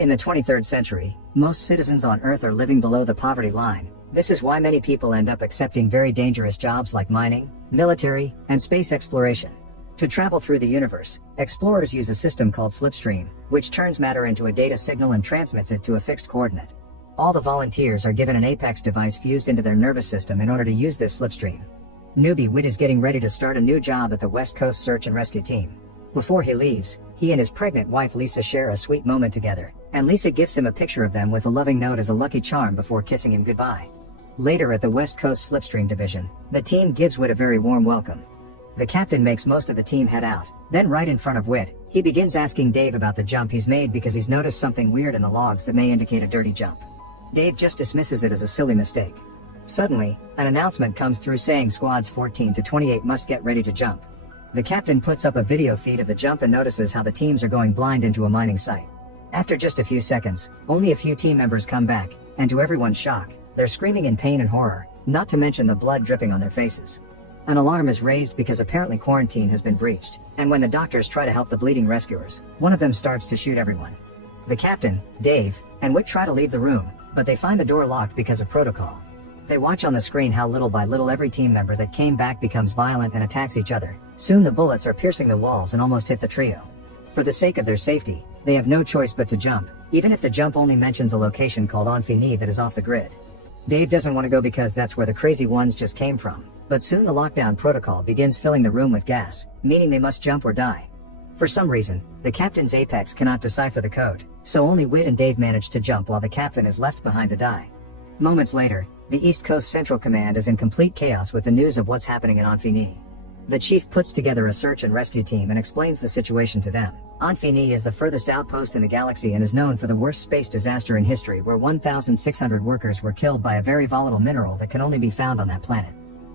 In the 23rd century, most citizens on Earth are living below the poverty line. This is why many people end up accepting very dangerous jobs like mining, military, and space exploration. To travel through the universe, explorers use a system called Slipstream, which turns matter into a data signal and transmits it to a fixed coordinate. All the volunteers are given an Apex device fused into their nervous system in order to use this Slipstream. Newbie Whit is getting ready to start a new job at the West Coast Search and Rescue Team. Before he leaves, he and his pregnant wife Lisa share a sweet moment together, and Lisa gifts him a picture of them with a loving note as a lucky charm before kissing him goodbye. Later at the West Coast Slipstream division, the team gives Whit a very warm welcome. The captain makes most of the team head out, then right in front of Whit, he begins asking Dave about the jump he's made because he's noticed something weird in the logs that may indicate a dirty jump. Dave just dismisses it as a silly mistake. Suddenly, an announcement comes through saying squads 14 to 28 must get ready to jump. The captain puts up a video feed of the jump and notices how the teams are going blind into a mining site. After just a few seconds, only a few team members come back, and to everyone's shock, they're screaming in pain and horror, not to mention the blood dripping on their faces. An alarm is raised because apparently quarantine has been breached, and when the doctors try to help the bleeding rescuers, one of them starts to shoot everyone. The captain, Dave, and Whit try to leave the room, but they find the door locked because of protocol. They watch on the screen how little by little every team member that came back becomes violent and attacks each other. Soon the bullets are piercing the walls and almost hit the trio. For the sake of their safety, they have no choice but to jump, even if the jump only mentions a location called Infini that is off the grid. Dave doesn't want to go because that's where the crazy ones just came from, but soon the lockdown protocol begins filling the room with gas, meaning they must jump or die. For some reason, the captain's Apex cannot decipher the code, so only Whit and Dave manage to jump while the captain is left behind to die. Moments later, the East Coast Central Command is in complete chaos with the news of what's happening in Infini. The chief puts together a search and rescue team and explains the situation to them. Infini is the furthest outpost in the galaxy and is known for the worst space disaster in history where 1,600 workers were killed by a very volatile mineral that can only be found on that planet.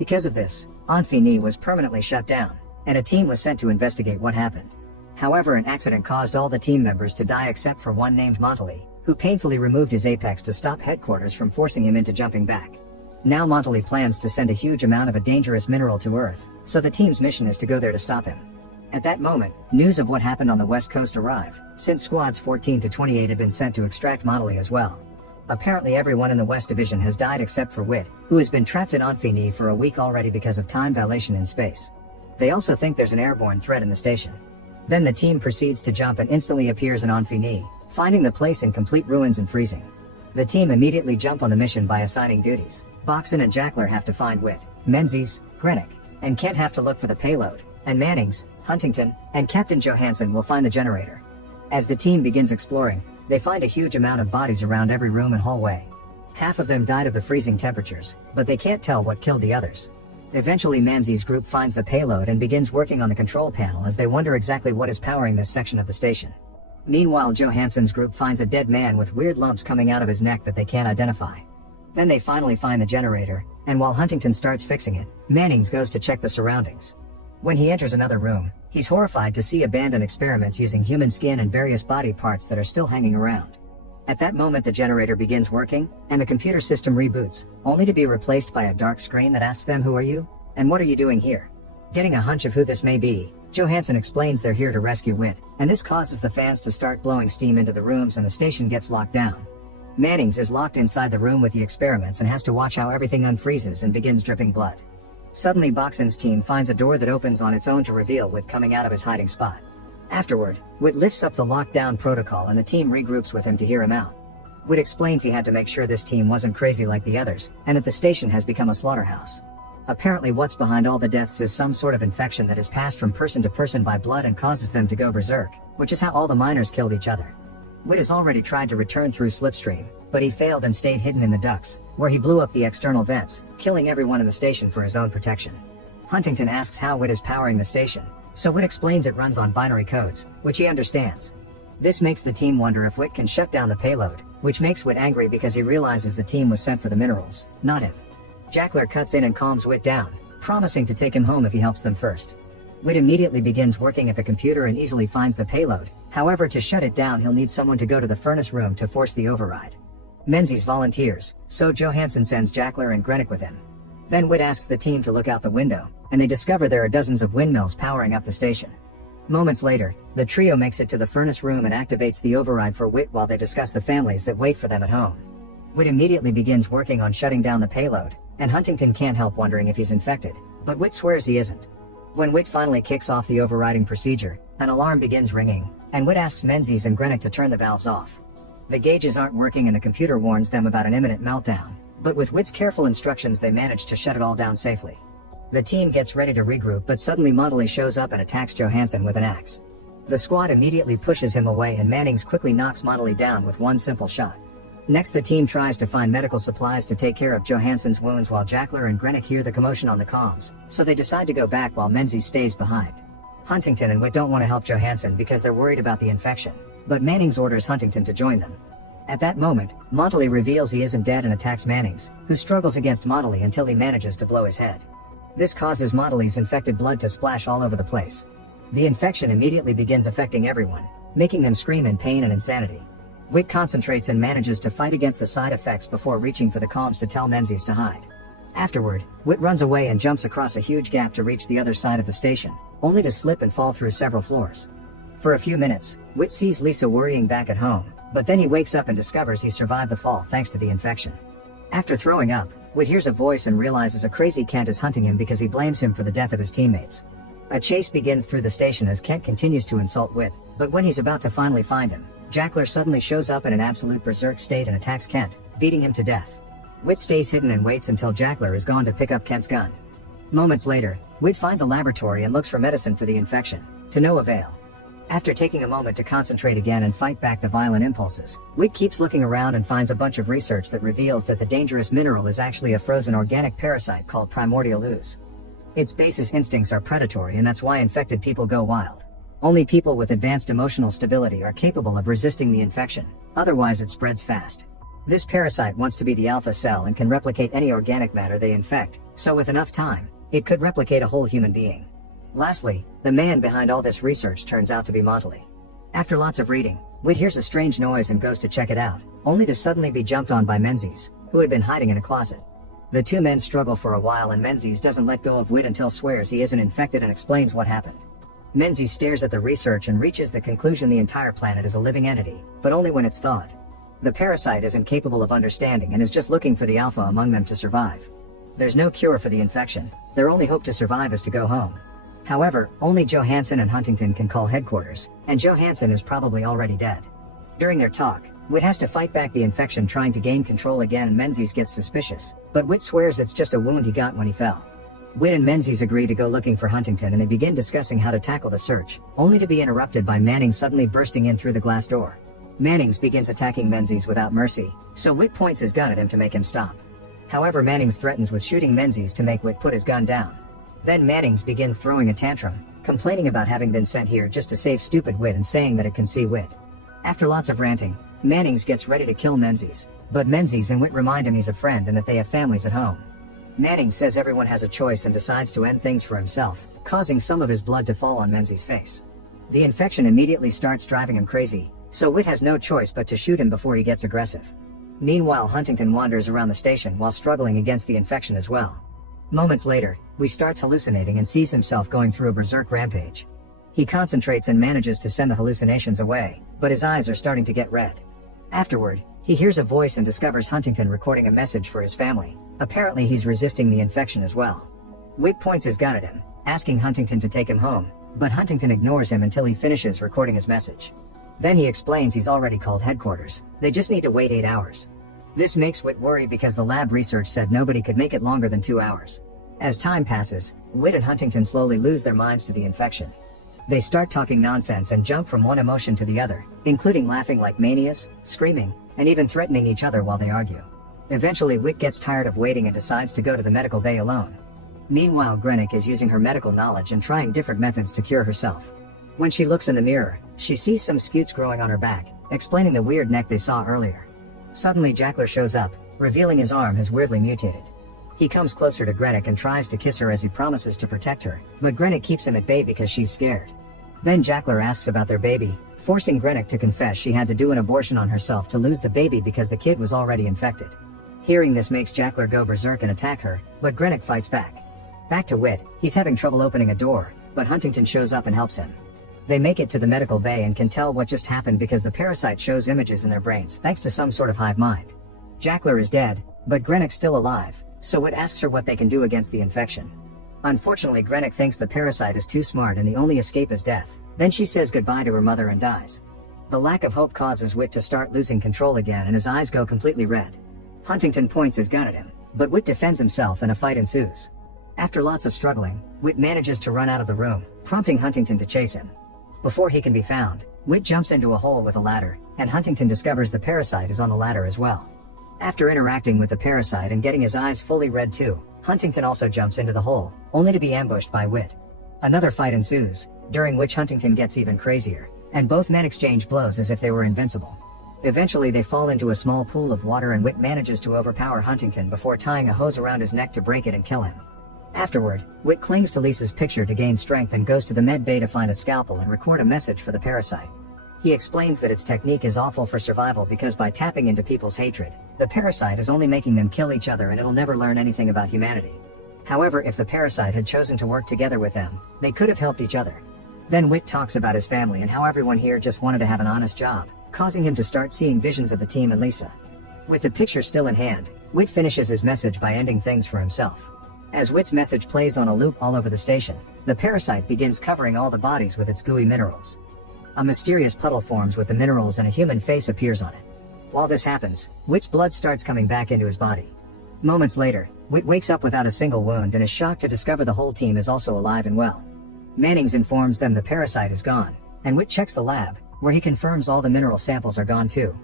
Because of this, Infini was permanently shut down, and a team was sent to investigate what happened. However, an accident caused all the team members to die except for one named Montley, who painfully removed his Apex to stop headquarters from forcing him into jumping back. Now Montley plans to send a huge amount of a dangerous mineral to Earth, so the team's mission is to go there to stop him. At that moment, news of what happened on the West Coast arrive, since squads 14 to 28 had been sent to extract Montley as well. Apparently everyone in the West Division has died except for Whit, who has been trapped in Infini for a week already because of time dilation in space. They also think there's an airborne threat in the station. Then the team proceeds to jump and instantly appears in Infini, finding the place in complete ruins and freezing. The team immediately jump on the mission by assigning duties. Boxon and Jackler have to find Whit, Menzies, Grenick, and Kent have to look for the payload, and Mannings, Huntington, and Captain Johansson will find the generator. As the team begins exploring, they find a huge amount of bodies around every room and hallway. Half of them died of the freezing temperatures, but they can't tell what killed the others. Eventually Menzies' group finds the payload and begins working on the control panel as they wonder exactly what is powering this section of the station. Meanwhile, Johansson's group finds a dead man with weird lumps coming out of his neck that they can't identify. Then they finally find the generator, and while Huntington starts fixing it, Mannings goes to check the surroundings. When he enters another room, he's horrified to see abandoned experiments using human skin and various body parts that are still hanging around. At that moment the generator begins working, and the computer system reboots, only to be replaced by a dark screen that asks them, "Who are you? And what are you doing here?" Getting a hunch of who this may be, Johansson explains they're here to rescue Whit, and this causes the fans to start blowing steam into the rooms and the station gets locked down. Mannings is locked inside the room with the experiments and has to watch how everything unfreezes and begins dripping blood. Suddenly Boxon's team finds a door that opens on its own to reveal Whit coming out of his hiding spot. Afterward, Whit lifts up the lockdown protocol and the team regroups with him to hear him out. Whit explains he had to make sure this team wasn't crazy like the others, and that the station has become a slaughterhouse. Apparently what's behind all the deaths is some sort of infection that is passed from person to person by blood and causes them to go berserk, which is how all the miners killed each other. Whit has already tried to return through Slipstream, but he failed and stayed hidden in the ducts, where he blew up the external vents, killing everyone in the station for his own protection. Huntington asks how Whit is powering the station, so Whit explains it runs on binary codes, which he understands. This makes the team wonder if Whit can shut down the payload, which makes Whit angry because he realizes the team was sent for the minerals, not him. Jackler cuts in and calms Whit down, promising to take him home if he helps them first. Whit immediately begins working at the computer and easily finds the payload. However, to shut it down he'll need someone to go to the furnace room to force the override. Menzies volunteers, so Johansson sends Jackler and Grenick with him. Then Whit asks the team to look out the window, and they discover there are dozens of windmills powering up the station. Moments later, the trio makes it to the furnace room and activates the override for Whit while they discuss the families that wait for them at home. Whit immediately begins working on shutting down the payload, and Huntington can't help wondering if he's infected, but Whit swears he isn't. When Whit finally kicks off the overriding procedure, an alarm begins ringing, and Whit asks Menzies and Grenick to turn the valves off. The gauges aren't working and the computer warns them about an imminent meltdown, but with Whit's careful instructions they manage to shut it all down safely. The team gets ready to regroup, but suddenly Motley shows up and attacks Johansson with an axe. The squad immediately pushes him away and Mannings quickly knocks Motley down with one simple shot. Next, the team tries to find medical supplies to take care of Johansson's wounds while Jackler and Grenick hear the commotion on the comms, so they decide to go back while Menzies stays behind. Huntington and Whit don't want to help Johansson because they're worried about the infection, but Mannings orders Huntington to join them. At that moment, Motley reveals he isn't dead and attacks Mannings, who struggles against Motley until he manages to blow his head. This causes Motley's infected blood to splash all over the place. The infection immediately begins affecting everyone, making them scream in pain and insanity. Whit concentrates and manages to fight against the side effects before reaching for the comms to tell Menzies to hide. Afterward, Whit runs away and jumps across a huge gap to reach the other side of the station, only to slip and fall through several floors. For a few minutes, Whit sees Lisa worrying back at home, but then he wakes up and discovers he survived the fall thanks to the infection. After throwing up, Whit hears a voice and realizes a crazy Kent is hunting him because he blames him for the death of his teammates. A chase begins through the station as Kent continues to insult Whit, but when he's about to finally find him, Jackler suddenly shows up in an absolute berserk state and attacks Kent, beating him to death. Whit stays hidden and waits until Jackler is gone to pick up Kent's gun. Moments later, Whit finds a laboratory and looks for medicine for the infection, to no avail. After taking a moment to concentrate again and fight back the violent impulses, Whit keeps looking around and finds a bunch of research that reveals that the dangerous mineral is actually a frozen organic parasite called primordial ooze. Its basis instincts are predatory, and that's why infected people go wild. Only people with advanced emotional stability are capable of resisting the infection, otherwise it spreads fast. This parasite wants to be the alpha cell and can replicate any organic matter they infect, so with enough time, it could replicate a whole human being. Lastly, the man behind all this research turns out to be Motley. After lots of reading, Whit hears a strange noise and goes to check it out, only to suddenly be jumped on by Menzies, who had been hiding in a closet. The two men struggle for a while and Menzies doesn't let go of Whit until swears he isn't infected and explains what happened. Menzies stares at the research and reaches the conclusion the entire planet is a living entity, but only when it's thawed. The parasite is incapable of understanding and is just looking for the alpha among them to survive. There's no cure for the infection, their only hope to survive is to go home. However, only Johansson and Huntington can call headquarters, and Johansson is probably already dead. During their talk, Whit has to fight back the infection trying to gain control again and Menzies gets suspicious, but Whit swears it's just a wound he got when he fell. Whit and Menzies agree to go looking for Huntington and they begin discussing how to tackle the search, only to be interrupted by Mannings suddenly bursting in through the glass door. Mannings begins attacking Menzies without mercy, so Whit points his gun at him to make him stop. However, Mannings threatens with shooting Menzies to make Whit put his gun down. Then Mannings begins throwing a tantrum, complaining about having been sent here just to save stupid Whit and saying that it can see Whit. After lots of ranting, Mannings gets ready to kill Menzies, but Menzies and Whit remind him he's a friend and that they have families at home. Mannings says everyone has a choice and decides to end things for himself, causing some of his blood to fall on Menzies' face. The infection immediately starts driving him crazy, so Whit has no choice but to shoot him before he gets aggressive. Meanwhile, Huntington wanders around the station while struggling against the infection as well. Moments later, he starts hallucinating and sees himself going through a berserk rampage. He concentrates and manages to send the hallucinations away, but his eyes are starting to get red. Afterward, he hears a voice and discovers Huntington recording a message for his family. Apparently he's resisting the infection as well. Whit points his gun at him, asking Huntington to take him home, but Huntington ignores him until he finishes recording his message. Then he explains he's already called headquarters, they just need to wait 8 hours. This makes Whit worry because the lab research said nobody could make it longer than 2 hours. As time passes, Whit and Huntington slowly lose their minds to the infection. They start talking nonsense and jump from one emotion to the other, including laughing like manias, screaming, and even threatening each other while they argue. Eventually Whit gets tired of waiting and decides to go to the medical bay alone. Meanwhile, Grenick is using her medical knowledge and trying different methods to cure herself. When she looks in the mirror, she sees some scutes growing on her back, explaining the weird neck they saw earlier. Suddenly Jackler shows up, revealing his arm has weirdly mutated. He comes closer to Grenick and tries to kiss her as he promises to protect her, but Grenick keeps him at bay because she's scared. Then Jackler asks about their baby, forcing Grenick to confess she had to do an abortion on herself to lose the baby because the kid was already infected. Hearing this makes Jackler go berserk and attack her, but Grenick fights back. Back to Whit, he's having trouble opening a door, but Huntington shows up and helps him. They make it to the medical bay and can tell what just happened because the parasite shows images in their brains thanks to some sort of hive mind. Jackler is dead, but Grennick's still alive, so Whit asks her what they can do against the infection. Unfortunately, Grennick thinks the parasite is too smart and the only escape is death. Then she says goodbye to her mother and dies. The lack of hope causes Whit to start losing control again and his eyes go completely red. Huntington points his gun at him, but Whit defends himself and a fight ensues. After lots of struggling, Whit manages to run out of the room, prompting Huntington to chase him. Before he can be found, Whit jumps into a hole with a ladder, and Huntington discovers the parasite is on the ladder as well. After interacting with the parasite and getting his eyes fully red too, Huntington also jumps into the hole, only to be ambushed by Whit. Another fight ensues, during which Huntington gets even crazier, and both men exchange blows as if they were invincible. Eventually they fall into a small pool of water and Whit manages to overpower Huntington before tying a hose around his neck to break it and kill him. Afterward, Whit clings to Lisa's picture to gain strength and goes to the med bay to find a scalpel and record a message for the parasite. He explains that its technique is awful for survival because by tapping into people's hatred, the parasite is only making them kill each other and it'll never learn anything about humanity. However, if the parasite had chosen to work together with them, they could have helped each other. Then Whit talks about his family and how everyone here just wanted to have an honest job, causing him to start seeing visions of the team and Lisa. With the picture still in hand, Whit finishes his message by ending things for himself. As Whit's message plays on a loop all over the station, the parasite begins covering all the bodies with its gooey minerals. A mysterious puddle forms with the minerals and a human face appears on it. While this happens, Whit's blood starts coming back into his body. Moments later, Whit wakes up without a single wound and is shocked to discover the whole team is also alive and well. Mannings informs them the parasite is gone, and Whit checks the lab, where he confirms all the mineral samples are gone too.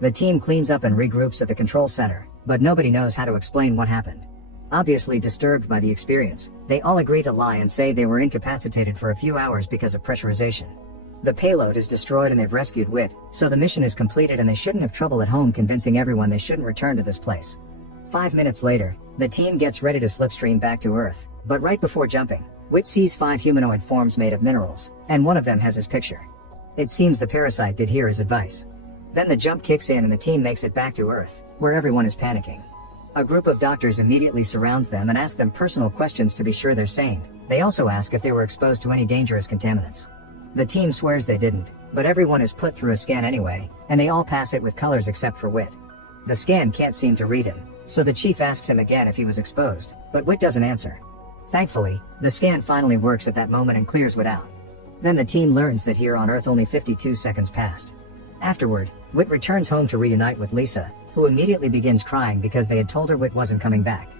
The team cleans up and regroups at the control center, but nobody knows how to explain what happened. Obviously disturbed by the experience, they all agree to lie and say they were incapacitated for a few hours because of pressurization. The payload is destroyed and they've rescued Whit, so the mission is completed and they shouldn't have trouble at home convincing everyone they shouldn't return to this place. 5 minutes later, the team gets ready to slipstream back to Earth, but right before jumping, Whit sees 5 humanoid forms made of minerals, and one of them has his picture. It seems the parasite did hear his advice. Then the jump kicks in and the team makes it back to Earth, where everyone is panicking. A group of doctors immediately surrounds them and asks them personal questions to be sure they're sane. They also ask if they were exposed to any dangerous contaminants. The team swears they didn't, but everyone is put through a scan anyway, and they all pass it with colors except for Whit. The scan can't seem to read him, so the chief asks him again if he was exposed, but Whit doesn't answer. Thankfully, the scan finally works at that moment and clears Whit out. Then the team learns that here on Earth only 52 seconds passed. Afterward, Whit returns home to reunite with Lisa, who immediately begins crying because they had told her Whit wasn't coming back.